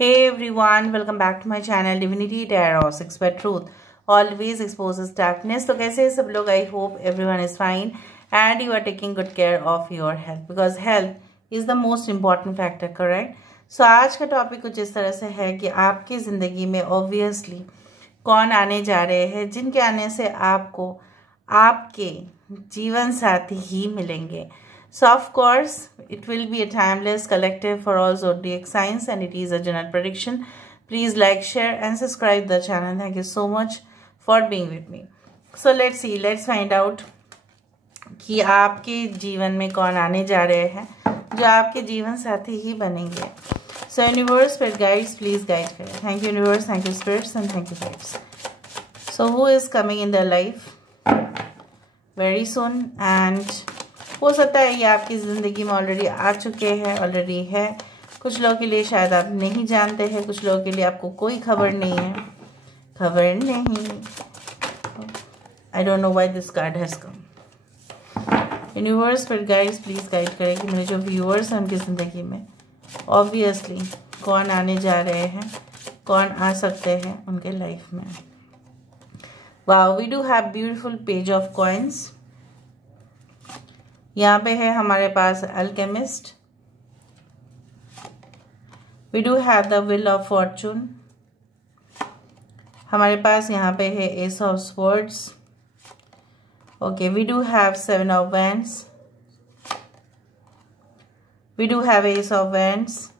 Hey everyone, welcome back to my channel Divinity Tarot 6 by Truth always exposes darkness। तो कैसे हैं सब लोग? I hope everyone is fine and you are taking good care of your health because health is the most important factor, correct? So आज का topic कुछ इस तरह से है कि आपकी ज़िंदगी में obviously कौन आने जा रहे हैं जिनके आने से आपको आपके जीवन साथी ही मिलेंगे। So of course, it will be a timeless collective for all zodiac signs and it is a general prediction. Please like, share and subscribe the channel. Thank you so much for being with me. So let's see, let's find out कि आपके जीवन में कौन आने जा रहे हैं जो आपके जीवन साथी ही बनेंगे। So universe, spirit guides, please guide करें। Thank you universe, thank you spirits and thank you guides. So who is coming in their life very soon and हो सकता है ये आपकी ज़िंदगी में ऑलरेडी आ चुके हैं, ऑलरेडी है। कुछ लोगों के लिए शायद आप नहीं जानते हैं, कुछ लोगों के लिए आपको कोई खबर नहीं है। खबर नहीं, I don't know why this card has come. Universe पर गाइड्स प्लीज़ गाइड करें कि मेरे जो व्यूअर्स हैं उनकी ज़िंदगी में ऑब्वियसली कौन आने जा रहे हैं, कौन आ सकते हैं उनके लाइफ में। Wow, we do have beautiful page of coins. यहाँ पे है हमारे पास alchemist. We do have the wheel of fortune. हमारे पास यहाँ पे है ace of swords. Okay, we do have seven of wands. We do have ace of wands.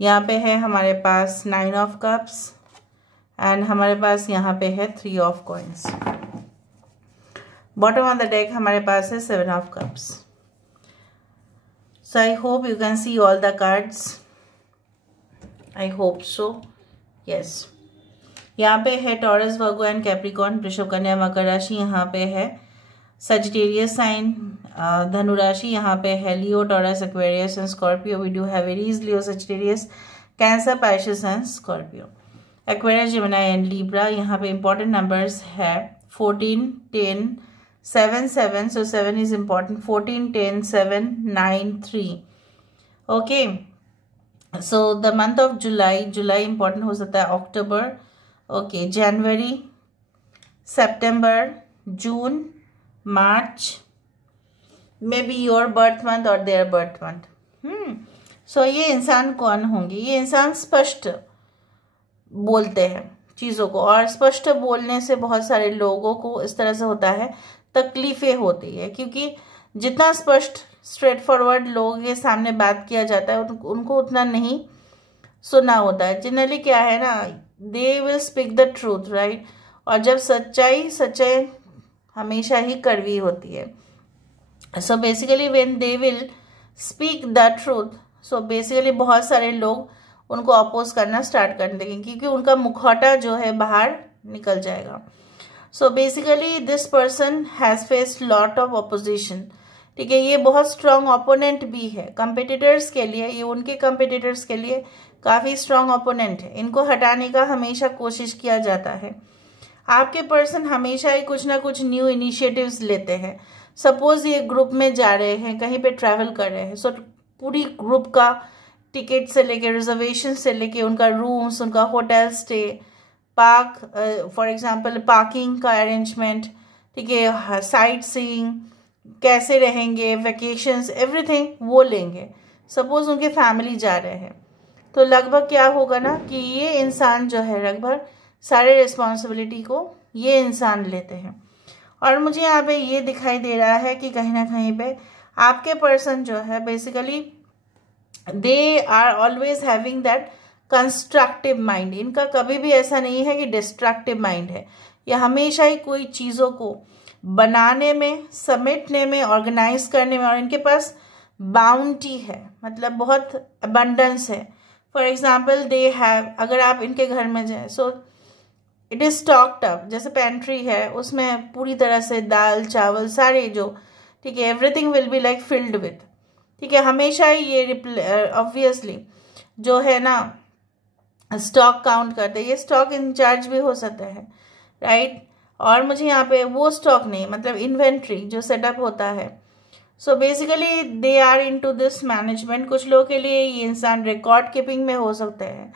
यहाँ पे है हमारे पास नाइन ऑफ कप्स एंड हमारे पास यहाँ पे है three of coins. Bottom of the deck हमारे पास है seven of cups. So I hope you can see all the cards. I hope so, yes. यहाँ पे है टॉरस, वर्गो एंड कैप्रिकॉर्न, वृषभ, कन्या, मकर राशि। यहाँ पे है सजिटेरियस साइन, धनु राशि। यहाँ पे है Leo, Taurus, Aquarius and Scorpio. We do have Aries, Leo, Sagittarius, Cancer, Pisces and Scorpio. Aquarius, Gemini and Libra. यहाँ पे इंपॉर्टेंट नंबर्स है 14, 10, 7, 7, so 7 is important, 14, 10, 7, 9, 3. Okay, so the month of July important हो सकता है, October, okay, January, September, June, March, maybe your birth month or their birth month. So ये इंसान कौन होंगे? ये इंसान स्पष्ट बोलते हैं चीज़ों को और स्पष्ट बोलने से बहुत सारे लोगों को इस तरह से होता है, तकलीफें होती है क्योंकि जितना स्पष्ट स्ट्रेट फॉरवर्ड लोगों के सामने बात किया जाता है उनको उतना नहीं सुना होता है। जनरली क्या है ना, they will speak the truth, right? और जब सच्चाई हमेशा ही कड़वी होती है। So basically when they will speak the truth, so basically बहुत सारे लोग उनको अपोज करना स्टार्ट कर देंगे क्योंकि उनका मुखौटा जो है बाहर निकल जाएगा। So basically this person has faced lot of opposition, ठीक है? ये बहुत स्ट्रॉन्ग ओपोनेंट भी है कंपिटिटर्स के लिए, ये उनके कंपिटिटर्स के लिए काफ़ी स्ट्रॉन्ग ओपोनेंट है। इनको हटाने का हमेशा कोशिश किया जाता है। आपके पर्सन हमेशा ही कुछ ना कुछ न्यू इनिशिएटिव्स लेते हैं। सपोज ये ग्रुप में जा रहे हैं, कहीं पे ट्रैवल कर रहे हैं, सो पूरी ग्रुप का टिकट से लेके, रिजर्वेशन से लेके, उनका रूम्स, उनका hotel stay, park, for example parking का अरेंजमेंट, ठीक है, साइट सीइंग, कैसे रहेंगे, वैकेशंस, एवरीथिंग वो लेंगे। सपोज उनके फैमिली जा रहे हैं तो लगभग क्या होगा ना कि ये इंसान जो है लगभग सारे रिस्पॉन्सिबिलिटी को ये इंसान लेते हैं। और मुझे यहाँ पे ये दिखाई दे रहा है कि कहीं ना कहीं पे आपके पर्सन जो है basically they are always having that constructive mind. इनका कभी भी ऐसा नहीं है कि डिस्ट्रक्टिव माइंड है। ये हमेशा ही कोई चीज़ों को बनाने में, समेटने में, ऑर्गेनाइज करने में, और इनके पास बाउंटी है, मतलब बहुत अबंडेंस है। फॉर एग्जाम्पल दे हैव, अगर आप इनके घर में जाए so it is stocked up, जैसे पेंट्री है उसमें पूरी तरह से दाल चावल सारे जो, ठीक है, everything will be like filled with, ठीक है। हमेशा ही ये ऑब्वियसली जो है ना स्टॉक काउंट करते हैं। ये स्टॉक इंचार्ज भी हो सकता है, राइट? और मुझे यहाँ पे वो स्टॉक नहीं, मतलब इन्वेंट्री जो सेटअप होता है, so basically they are into this management. कुछ लोगों के लिए ये इंसान रिकॉर्ड कीपिंग में हो सकते हैं,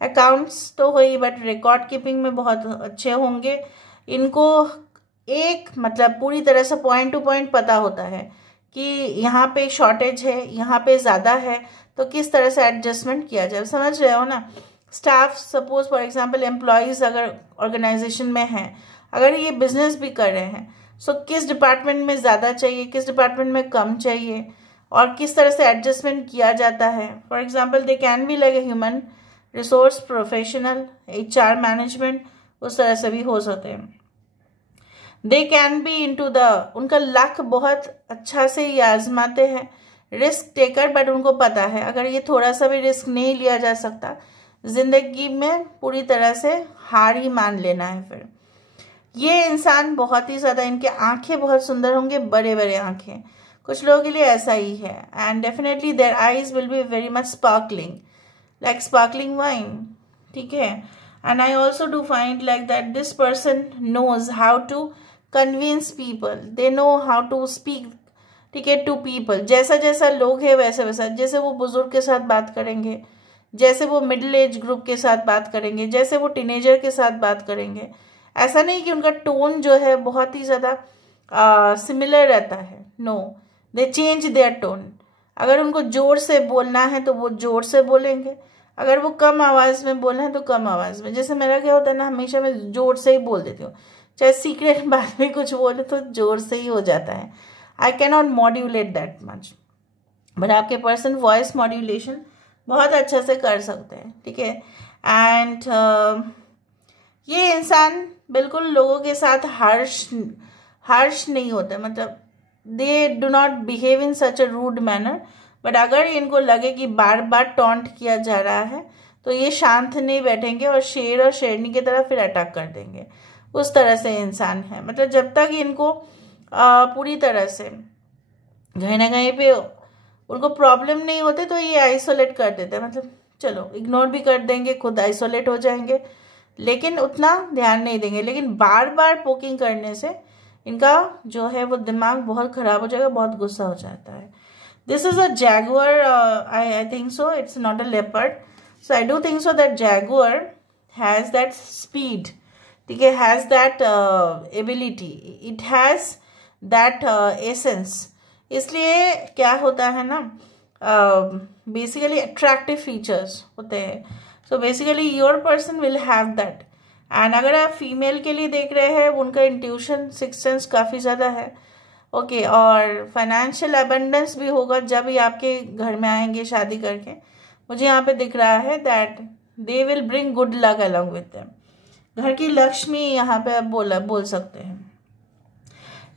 अकाउंट्स तो हो ही, बट रिकॉर्ड कीपिंग में बहुत अच्छे होंगे। इनको एक मतलब पूरी तरह से पॉइंट टू पॉइंट पता होता है कि यहाँ पे शॉर्टेज है, यहाँ पे ज़्यादा है, तो किस तरह से एडजस्टमेंट किया जाए। समझ रहे हो ना। Staff suppose for example employees अगर ऑर्गेनाइजेशन में हैं, अगर ये बिजनेस भी कर रहे हैं, सो किस डिपार्टमेंट में ज़्यादा चाहिए, किस डिपार्टमेंट में कम चाहिए, और किस तरह से एडजस्टमेंट किया जाता है। For example they can be like a human resource professional, HR management, उस तरह से भी हो सकते हैं। They can B into the, उनका लक बहुत अच्छा से ये आजमाते हैं, रिस्क टेकर, बट उनको पता है अगर ये थोड़ा सा भी रिस्क नहीं लिया जा सकता जिंदगी में, पूरी तरह से हार ही मान लेना है। फिर ये इंसान बहुत ही ज़्यादा, इनके आंखें बहुत सुंदर होंगे, बड़े बड़े आंखें, कुछ लोगों के लिए ऐसा ही है। And definitely their eyes will be very much sparkling, like sparkling wine, ठीक है। And I also do find like that this person knows how to convince people, they know how to speak, ठीक है, to people. जैसा जैसा लोग है वैसा वैसा, जैसे वो बुजुर्ग के साथ बात करेंगे, जैसे वो मिडिल एज ग्रुप के साथ बात करेंगे, जैसे वो टीनेजर के साथ बात करेंगे, ऐसा नहीं कि उनका टोन जो है बहुत ही ज़्यादा सिमिलर रहता है। No, they change their tone. अगर उनको जोर से बोलना है तो वो जोर से बोलेंगे, अगर वो कम आवाज़ में बोलना है तो कम आवाज़ में। जैसे मेरा क्या होता है ना, हमेशा मैं जोर से ही बोल देती हूँ, चाहे सीक्रेट बात में कुछ बोले तो जोर से ही हो जाता है। I can not modulate that much, but आपके पर्सन वॉइस मॉड्यूलेशन बहुत अच्छे से कर सकते हैं, ठीक है। एंड ये इंसान बिल्कुल लोगों के साथ हार्श नहीं होते, मतलब they do not behave in such a rude manner, but अगर इनको लगे कि बार बार टॉन्ट किया जा रहा है तो ये शांत नहीं बैठेंगे और शेर और शेरनी की तरह फिर अटैक कर देंगे। उस तरह से इंसान है, मतलब जब तक इनको पूरी तरह से कहीं ना कहीं पे उनको प्रॉब्लम नहीं होते तो ये आइसोलेट कर देते हैं, मतलब चलो इग्नोर भी कर देंगे, खुद आइसोलेट हो जाएंगे, लेकिन उतना ध्यान नहीं देंगे। लेकिन बार बार पोकिंग करने से इनका जो है वो दिमाग बहुत खराब हो जाएगा, बहुत गुस्सा हो जाता है। This is a jaguar, I think so, it's not a leopard, so I do think so that jaguar has that speed, ठीक है, has that ability, it has that essence. इसलिए क्या होता है ना, बेसिकली अट्रैक्टिव फीचर्स होते हैं। So basically your person will have that. And अगर आप फीमेल के लिए देख रहे हैं, उनका इंट्यूशन, सिक्स सेंस काफ़ी ज़्यादा है, ओके। और फाइनेंशियल अबंडेंस भी होगा जब ये आपके घर में आएंगे शादी करके। मुझे यहाँ पे दिख रहा है that they will bring good luck along with them. घर की लक्ष्मी यहाँ पे आप बोल सकते हैं।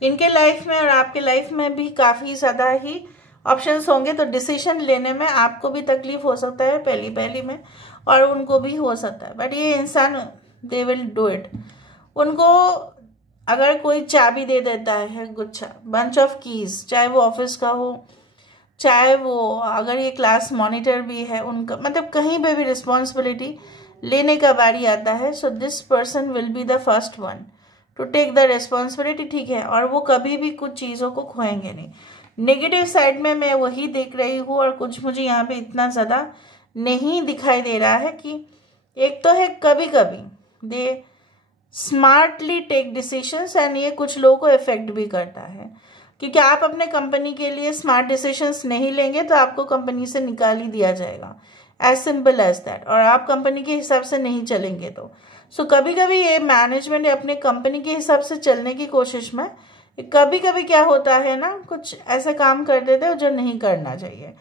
इनके लाइफ में और आपके लाइफ में भी काफ़ी ज़्यादा ही ऑप्शंस होंगे, तो डिसीजन लेने में आपको भी तकलीफ हो सकता है पहली में, और उनको भी हो सकता है, बट ये इंसान दे विल डू इट। उनको अगर कोई चाबी दे देता है, गुच्छा, बंच ऑफ कीज, चाहे वो ऑफिस का हो, चाहे वो अगर ये क्लास मॉनिटर भी है, उनका मतलब कहीं पे भी रिस्पॉन्सिबिलिटी लेने का बारी आता है, so this person will be the first one to take the responsibility, ठीक है। और वो कभी भी कुछ चीज़ों को खोएंगे नहीं। नेगेटिव साइड में मैं वही देख रही हूँ, और कुछ मुझे यहाँ पे इतना ज़्यादा नहीं दिखाई दे रहा है कि एक तो है कभी कभी दे स्मार्टली टेक डिसीजंस, एंड ये कुछ लोगों को इफेक्ट भी करता है, क्योंकि आप अपने कंपनी के लिए स्मार्ट डिसीजंस नहीं लेंगे तो आपको कंपनी से निकाल ही दिया जाएगा, एज सिंपल एज दैट। और आप कंपनी के हिसाब से नहीं चलेंगे तो सो कभी कभी ये मैनेजमेंट अपने कंपनी के हिसाब से चलने की कोशिश में कभी कभी क्या होता है ना, कुछ ऐसा काम कर देते हैं जो नहीं करना चाहिए।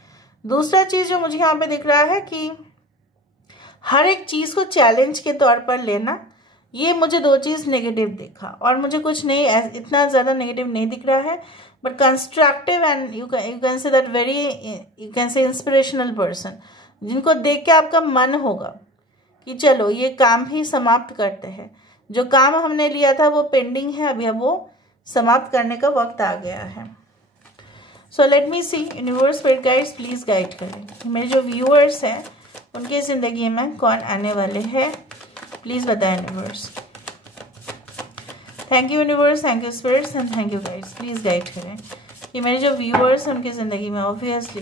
दूसरा चीज़ जो मुझे यहाँ पे दिख रहा है कि हर एक चीज़ को चैलेंज के तौर पर लेना, ये मुझे दो चीज़ नेगेटिव दिखा, और मुझे कुछ नहीं इतना ज़्यादा नेगेटिव नहीं दिख रहा है, but constructive and you can say that very, you can say inspirational person, जिनको देख के आपका मन होगा कि चलो ये काम ही समाप्त करते हैं, जो काम हमने लिया था वो पेंडिंग है, अभी अब वो समाप्त करने का वक्त आ गया है। So let me see, universe spirit guides please guide करें मेरे जो व्यूअर्स हैं उनके ज़िंदगी में कौन आने वाले हैं, प्लीज़ बताएं universe. Thank you universe, thank you spirits and thank you guides, please guide करें कि मेरे जो व्यूअर्स हैं उनकी ज़िंदगी में ऑब्वियसली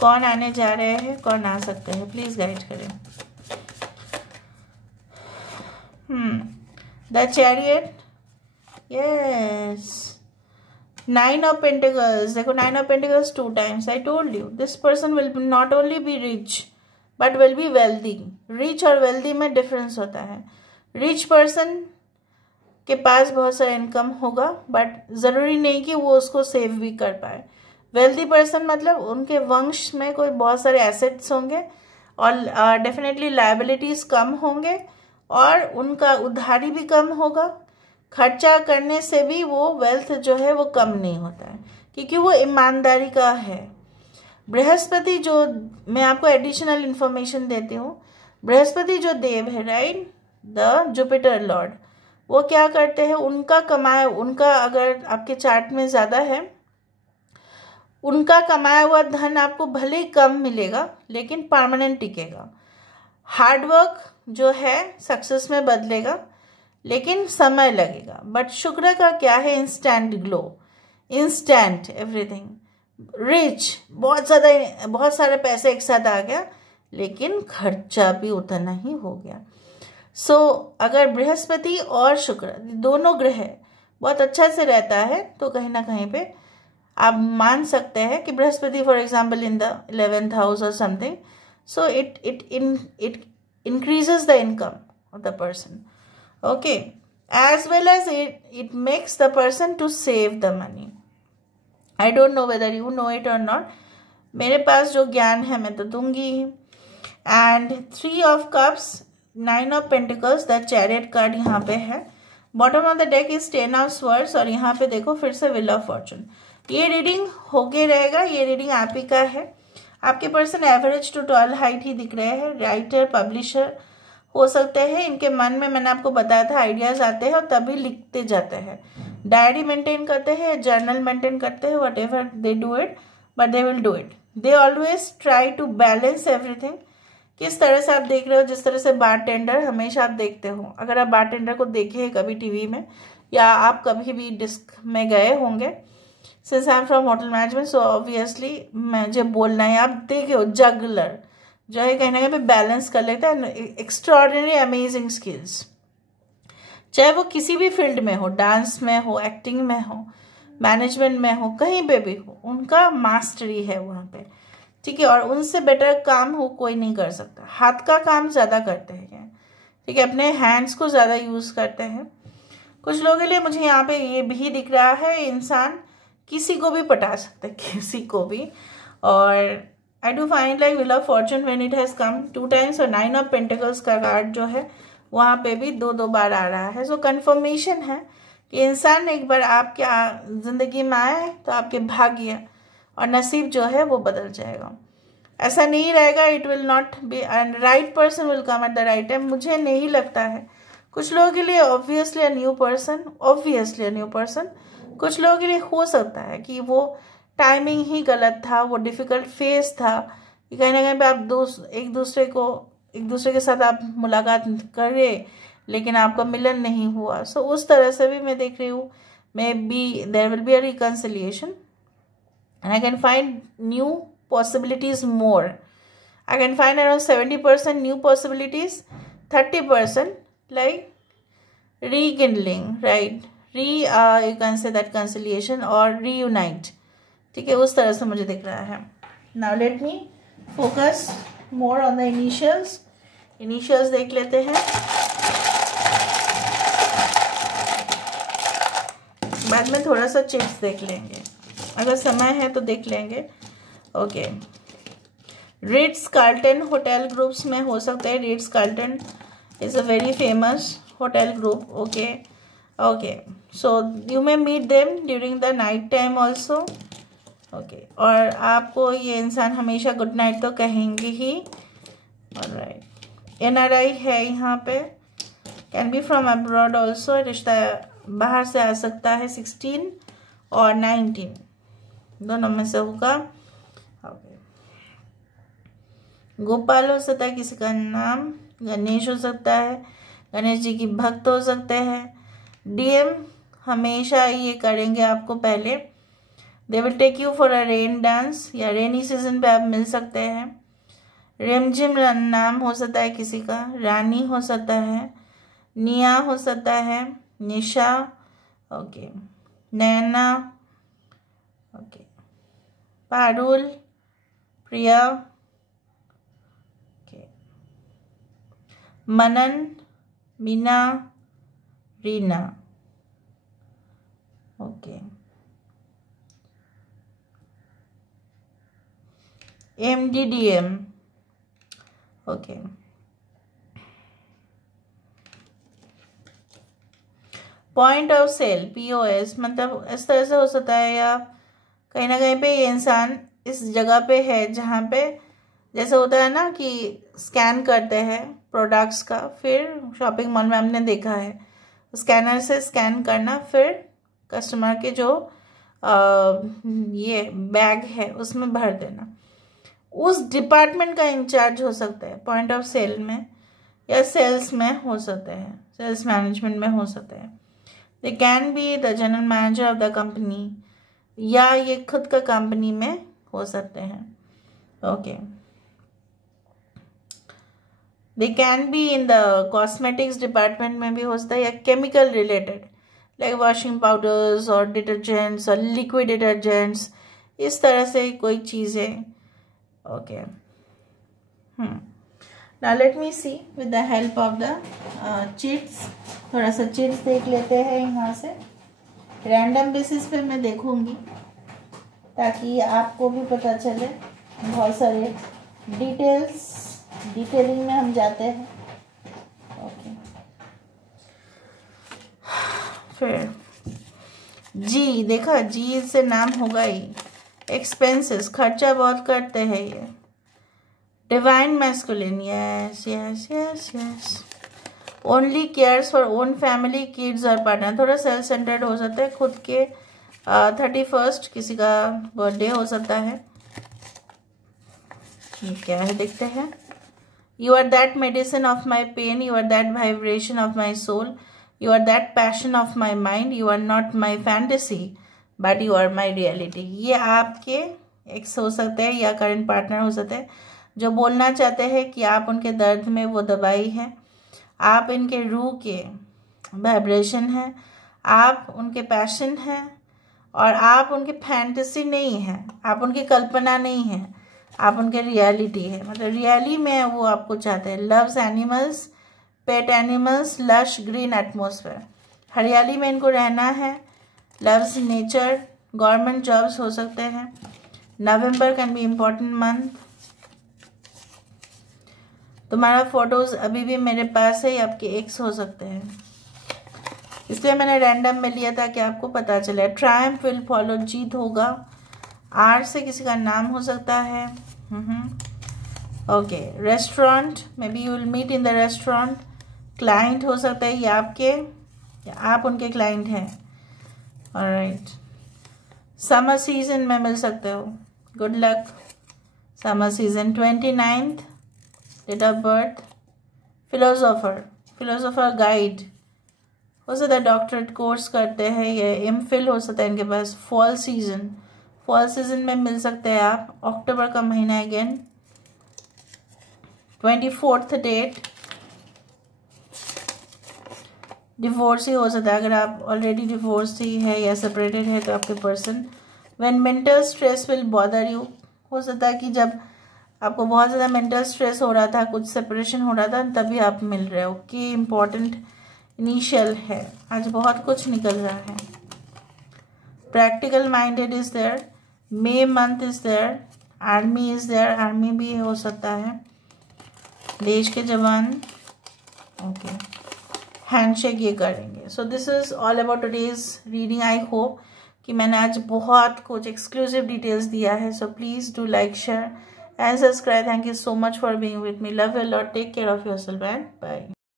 कौन आने जा रहे हैं, कौन आ सकते हैं, प्लीज़ गाइड करें। The chariot, yes, 9 of Pentacles। देखो 9 of Pentacles 2 times। I told you this person will not only be rich but will be wealthy। Rich और वेल्दी में डिफरेंस होता है। रिच पर्सन के पास बहुत सारा इनकम होगा बट ज़रूरी नहीं कि वो उसको सेव भी कर पाए। वेल्दी पर्सन मतलब उनके वंश में कोई बहुत सारे एसेट्स होंगे और डेफिनेटली लायबिलिटीज़ कम होंगे और उनका उधारी भी कम होगा। खर्चा करने से भी वो वेल्थ जो है वो कम नहीं होता है क्योंकि वो ईमानदारी का है। बृहस्पति जो, मैं आपको एडिशनल इंफॉर्मेशन देती हूँ, बृहस्पति जो देव है, राइट, द जुपिटर लॉर्ड, वो क्या करते हैं, उनका कमाया, उनका अगर आपके चार्ट में ज़्यादा है, उनका कमाया हुआ धन आपको भले ही कम मिलेगा लेकिन परमानेंट टिकेगा। हार्डवर्क जो है सक्सेस में बदलेगा लेकिन समय लगेगा। बट शुक्र का क्या है, instant glow, instant everything, rich, बहुत सारे पैसे एक साथ आ गया लेकिन खर्चा भी उतना ही हो गया। सो अगर बृहस्पति और शुक्र दोनों ग्रह बहुत अच्छा से रहता है तो कहीं ना कहीं पे आप मान सकते हैं कि Brihaspati for example in the 11th house और something, so it increases the income of the person, okay, as well as it makes the person to save the money। I don't know whether you know it or not, मेरे पास जो ज्ञान है मैं तो दूंगी ही। And 3 of cups, 9 of pentacles, the chariot card यहाँ पे है। Bottom of the deck is 10 of swords और यहाँ पे देखो फिर से व्हील ऑफ फॉर्चून। ये रीडिंग होके रहेगा, ये रीडिंग आप ही का है। आपके person average to tall height ही दिख रहे हैं, राइटर पब्लिशर हो सकते हैं। इनके मन में मैंने आपको बताया था आइडियाज़ आते हैं और तभी लिखते जाते हैं। डायरी मेंटेन करते हैं, जर्नल मेंटेन करते हैं, whatever they do it but they will do it. They always try to balance everything. किस तरह से आप देख रहे हो, जिस तरह से बारटेंडर हमेशा आप देखते हो, अगर आप बारटेंडर को देखे हैं कभी टीवी में या आप कभी भी डिस्क में गए होंगे, since I am from hotel management so obviously मुझे बोलना है, आप देखे हो जगलर जो है कहीं ना कहीं पे बैलेंस कर लेता है। एक्स्ट्रॉर्डिनरी अमेजिंग स्किल्स, चाहे वो किसी भी फील्ड में हो, डांस में हो, एक्टिंग में हो, मैनेजमेंट में हो, कहीं पे भी हो, उनका मास्टरी है वहाँ पे, ठीक है। और उनसे बेटर काम हो कोई नहीं कर सकता। हाथ का काम ज़्यादा करते हैं, ठीक है, अपने हैंड्स को ज़्यादा यूज़ करते हैं। कुछ लोगों के लिए मुझे यहाँ पे ये भी दिख रहा है, इंसान किसी को भी पटा सकता है, किसी को भी। और I do find like wheel of Fortune when it has come 2 times और 9 of Pentacles का कार्ड जो है वहाँ पे भी 2 बार आ रहा है। सो कन्फर्मेशन है कि इंसान एक बार आपके ज़िंदगी में आया है तो आपके भाग्य और नसीब जो है वो बदल जाएगा। ऐसा नहीं रहेगा, it will not be and right person will come at the right time, मुझे नहीं लगता है। कुछ लोगों के लिए ऑब्वियसली अ न्यू पर्सन, कुछ लोगों के लिए हो सकता है कि वो टाइमिंग ही गलत था, वो डिफ़िकल्ट फेज था कि कहीं ना कहीं पे आप एक दूसरे के साथ आप मुलाकात करें लेकिन आपका मिलन नहीं हुआ। सो उस तरह से भी मैं देख रही हूँ, maybe there will be a reconciliation and I can find new possibilities more. I can find around 70% new possibilities, 30% like rekindling, right? You can say that conciliation or reunite. ठीक है, उस तरह से मुझे दिख रहा है। Now let me focus more on the initials. Initials देख लेते हैं, बाद में थोड़ा सा चिप्स देख लेंगे, अगर समय है तो देख लेंगे। Okay, Ritz Carlton hotel groups में हो सकते हैं। Ritz Carlton is a very famous hotel group. Okay, so you may meet them during the night time also. Okay, और आपको ये इंसान हमेशा गुड नाइट तो कहेंगे ही। ऑलराइट, NRI है यहाँ पे, can be from abroad also, रिश्ता बाहर से आ सकता है। 16 और 19 दोनों में से होगा। ओके, गोपाल हो सकता है किसी का नाम, गणेश हो सकता है, गणेश जी की भक्त हो सकते हैं। DM हमेशा ये करेंगे आपको पहले they will take you for a rain dance, या रेनी सीजन पे आप मिल सकते हैं। रिमझिम नाम हो सकता है किसी का, रानी हो सकता है, निया हो सकता है, Nisha, okay, Naina, okay, Parul, Priya, okay, Manan, Meena, Reena, okay, MDDM, okay, point of sale POS, मतलब इस तरह से हो सकता है, या कहीं ना कहीं पे ये इंसान इस जगह पे है जहाँ पे जैसे होता है ना कि स्कैन करते हैं प्रोडक्ट्स का, फिर शॉपिंग मॉल में हमने देखा है स्कैनर से स्कैन करना, फिर कस्टमर के जो ये बैग है उसमें भर देना। उस डिपार्टमेंट का इंचार्ज हो सकता है पॉइंट ऑफ सेल में, या सेल्स में हो सकते हैं, सेल्स मैनेजमेंट में हो सकते हैं। They can be the general manager of the company, या ये खुद का कंपनी में हो सकते हैं। Okay, they can be in the cosmetics department में भी हो सकता है, या chemical related like washing powders और डिटर्जेंट्स और लिक्विड डिटर्जेंट्स, इस तरह से कोई चीज़ें। Okay, now let me see with the help of the chits, थोड़ा सा चिट्स देख लेते हैं यहाँ से। रैंडम बेसिस पे मैं देखूंगी ताकि आपको भी पता चले। बहुत सारे डिटेलिंग में हम जाते हैं। ओके, फिर जी, देखा जी से नाम होगा ही। एक्सपेंसेस, खर्चा बहुत करते हैं ये। Divine masculine, yes yes yes yes. Only cares for own family, kids और पार्टनर, थोड़ा सेल्फ सेंटर्ड हो सकता है। खुद के 31st किसी का बर्थडे हो सकता है। क्या है देखते हैं। You are that medicine of my pain, you are that vibration of my soul, you are that passion of my mind, you are not my fantasy but you are my reality. ये आपके x हो सकते हैं या current partner हो सकते हैं, जो बोलना चाहते हैं कि आप उनके दर्द में वो दवाई है, आप इनके रूह के वाइब्रेशन हैं, आप उनके पैशन हैं, और आप उनकी फैंटेसी नहीं है, आप उनकी कल्पना नहीं है, आप उनके रियलिटी है। मतलब रियली में वो आपको चाहते हैं। Loves animals, pet animals, lush green atmosphere, हरियाली में इनको रहना है। लव्स नेचर, गवर्नमेंट जॉब्स हो सकते हैं। नवंबर कैन बी इम्पोर्टेंट मंथ। तुम्हारा फोटोज अभी भी मेरे पास है, आपके एक्स हो सकते हैं, इसलिए मैंने रैंडम में लिया था कि आपको पता चले। ट्रायम्फ विल फॉलो, जीत होगा। आर से किसी का नाम हो सकता है। Okay, restaurant, maybe you will meet in the restaurant. Client हो सकता है ये आपके, या आप उनके क्लाइंट हैं। ऑलराइट, समर सीजन में मिल सकते हो। Good luck. Summer season 29th date of birth. Philosopher guide हो सकता है, डॉक्टरेट कोर्स करते हैं, ये एमफिल हो सकता है इनके पास। फॉल सीजन में मिल सकते हैं आप। अक्टूबर का महीना है अगेन। 24th date. डिवोर्स ही हो सकता है, अगर आप ऑलरेडी डिवोर्स ही है या सेपरेटेड है तो आपके person. When mental stress will bother you, हो सकता है कि जब आपको बहुत ज़्यादा मेंटल स्ट्रेस हो रहा था, कुछ सेपरेशन हो रहा था, तभी आप मिल रहे हो। कि इम्पॉर्टेंट इनिशियल है, आज बहुत कुछ निकल रहा है। Practical minded is there. May month is there. Army is there, army भी हो सकता है। देश के जवान। ओके, हैंडशेक ये करेंगे। So this is all about today's reading. I hope कि मैंने आज बहुत कुछ एक्सक्लूसिव डिटेल्स दिया है। So please do like, share and subscribe. Thank you so much for being with me. Love you a lot. Take care of yourself and bye.